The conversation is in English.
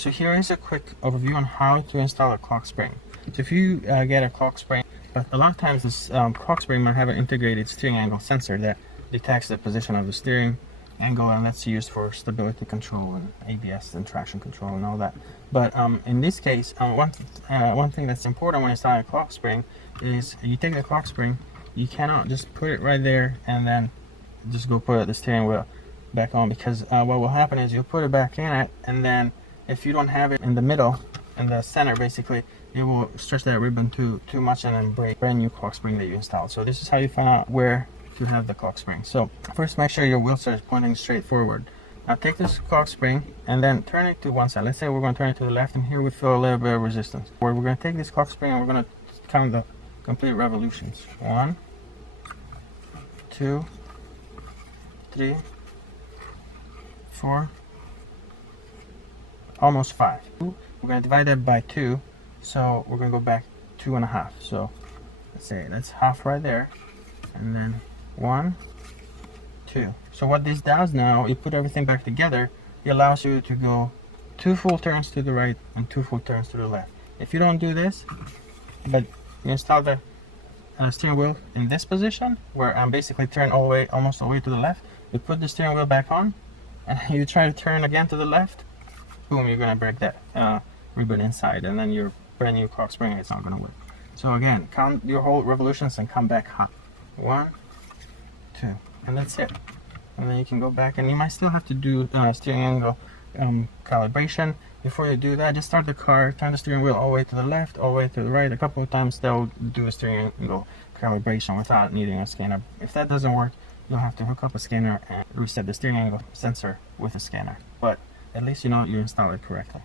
So here is a quick overview on how to install a clock spring. So if you get a clock spring, a lot of times this clock spring might have an integrated steering angle sensor that detects the position of the steering angle, and that's used for stability control and ABS and traction control and all that. But in this case, one thing that's important when installing a clock spring is you take the clock spring, you cannot just put it right there and then just go put the steering wheel back on, because what will happen is you'll put it back in it, and then if you don't have it in the middle, in the center basically, it will stretch that ribbon too much and then break brand new clock spring that you installed. So this is how you find out where to have the clock spring. So first, make sure your wheel set is pointing straight forward. Now take this clock spring and then turn it to one side. Let's say we're going to turn it to the left, and here we feel a little bit of resistance. Where we're going to take this clock spring and we're going to count the complete revolutions. 1, 2, 3, 4, almost 5. We're going to divide that by 2, so we're going to go back 2.5. So let's say that's half right there, and then 1, 2. So what this does now, you put everything back together, it allows you to go 2 full turns to the right and 2 full turns to the left. If you don't do this, but you install the steering wheel in this position, where I'm basically turned almost all the way to the left, you put the steering wheel back on, and you try to turn again to the left, boom, you're going to break that ribbon inside, and then your brand new clock spring, it's not going to work. So again, count your whole revolutions and come back hot. 1, 2, and that's it. And then you can go back, and you might still have to do steering angle calibration. Before you do that, just start the car, turn the steering wheel all the way to the left, all the way to the right. A couple of times they'll do a steering angle calibration without needing a scanner. If that doesn't work, you'll have to hook up a scanner and reset the steering angle sensor with a scanner. But at least you know you installed it correctly.